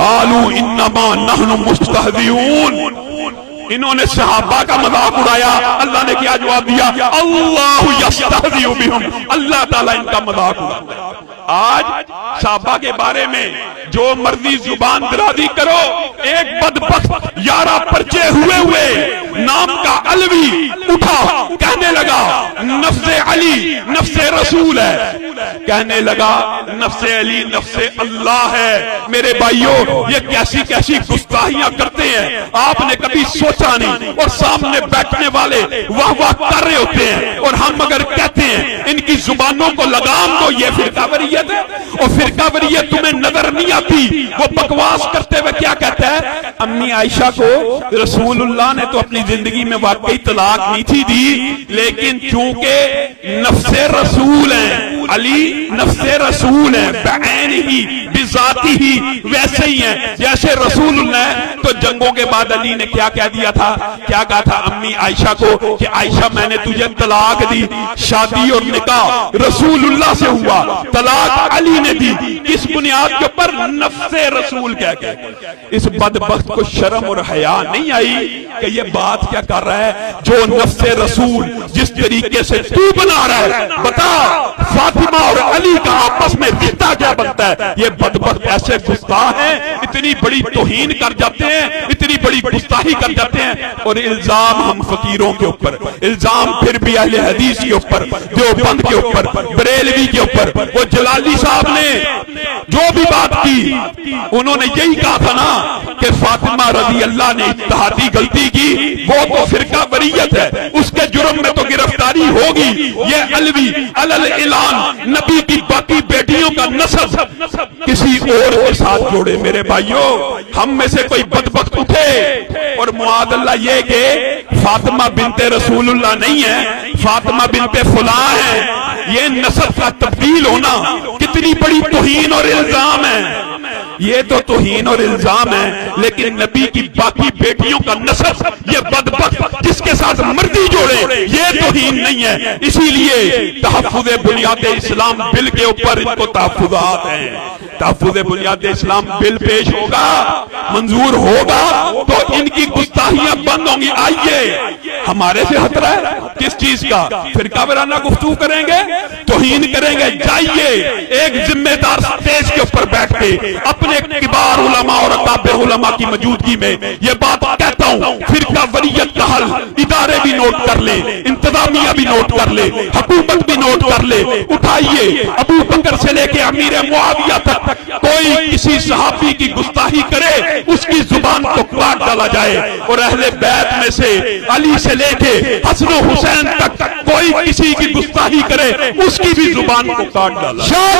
قالوا انما نحن مستہزئون، انہوں نے صحابہ کا مذاق اڑایا، اللہ نے کیا جواب دیا؟ اللہ یستہزئ بہم، اللہ تعالیٰ ان کا مذاق اڑاتا ہے۔ آج صحابہ کے بارے میں جو مرضی زبان درازی کرو، ایک بدبخت 11 پرچے ہوئے نام کا علوی اٹھا، کہنے لگا نفس علی نفس رسول ہے، کہنے لگا نفس علی نفس اللہ ہے۔ میرے بھائیوں، یہ کیسی کیسی گستاخیاں کرتے ہیں، آپ نے کبھی سوچا نہیں، اور سامنے بیٹھنے والے واہ واہ کر رہے ہوتے ہیں، اور ہم اگر کہتے ہیں ان کی زبانوں کو لگام دو، یہ فرقہ وریت ہے۔ اور فرقہ وریت تمہیں نظر نہیں آتی، وہ بکواس کرتے ہوئے کیا کہتا ہے؟ امی عائشہ کو رسول اللہ نے تو اپنی زندگی میں واقعی طلاق نہیں تھی دی، لیکن چونکہ نفس رسول ہیں، علی نفس رسول ہیں، بعین ہی بذاتی ہی ویسے ہی ہیں جیسے رسول اللہ۔ تو جنگوں کے بعد علی نے کیا کہہ دیا تھا؟ کیا کہا تھا امی عائشہ کو کہ عائشہ میں نے تجھے طلاق دی، شادی اور نکاح رسول اللہ سے ہوا، طلاق علی نے دی، کس بنیاد کے اوپر؟ نفس رسول کہہ کے۔ اس بدبخت کو شرم اور حیا نہیں آئی کہ یہ بات کیا کر رہا ہے؟ جو نفس رسول جس طریقے سے تو بنا رہا ہے، بتا فاطمہ اور علی کا آپس میں رشتہ کیا بنتا ہے؟ یہ بدبخت ایسے گستاخ ہیں، اتنی بڑی توہین کر جاتے ہیں، اتنی بڑی گستاخی کر جاتے ہیں، اور الزام ہم فقیروں کے اوپر، الزام پھر بھی اہل حدیث کے اوپر، دیوبند کے اوپر، بریلوی کے اوپر۔ وہ جلالی صاحب نے جو بھی بات کی، انہوں نے یہی کہا تھا نا کہ فاطمہ رضی اللہ نے اجتہادی غلطی کی، وہ تو فرقہ وریت ہے، اس کے جرم میں تو گرفتاری ہوگی۔ یہ علوی علل اعلان نبی کی باقی بیٹیوں کا نسب کسی اور کے ساتھ جوڑے۔ میرے بھائیوں، ہم میں سے کوئی بدبخت اٹھے اور معاذ اللہ یہ کہ فاطمہ بنت رسول اللہ نہیں ہے، فاطمہ بنت فلاں ہے، یہ نسب کا تبدیل ہونا کتنی بڑی توہین اور الزام ہے۔ یہ تو توہین اور الزام ہے، لیکن نبی کی باقی بیٹیوں کا نسب یہ بدبخت جس کے ساتھ مرضی جوڑے، یہ توہین نہیں ہے۔ اسی لیے تحفظ بنیاد اسلام بل کے اوپر ان کو تحفظات ہیں۔ تحفظ بنیاد اسلام بل پیش ہوگا، منظور ہوگا تو ان کی گستاخیاں بند ہوں گی۔ آئیے، ہمارے سے خطرہ ہے کس چیز کا؟ فرقہ وارانہ گفتگو کریں گے، توہین کریں گے؟ جائیے ایک ذمہ دار سٹیج کے اوپر بیٹھ کے اپنے کبار علماء اور اکابر علماء کی موجودگی میں یہ بات کہتا ہوں، فرقہ وریت کا حل ادارے بھی نوٹ کر لے، انتظامیہ بھی نوٹ کر لے، حکومت بھی نوٹ کر لے۔ اٹھائیے، ابو بکر سے لے کے امیر معاویہ تک کوئی کسی صحابی کی گستاخی کرے، اس کی زبان کو کاٹ ڈالا جائے، اور اہل بیت میں سے علی سے لے کے حسن و حسین تک کوئی کسی کی گستاخی کرے، اس کی بھی زبان کو کاٹ ڈالا جائے۔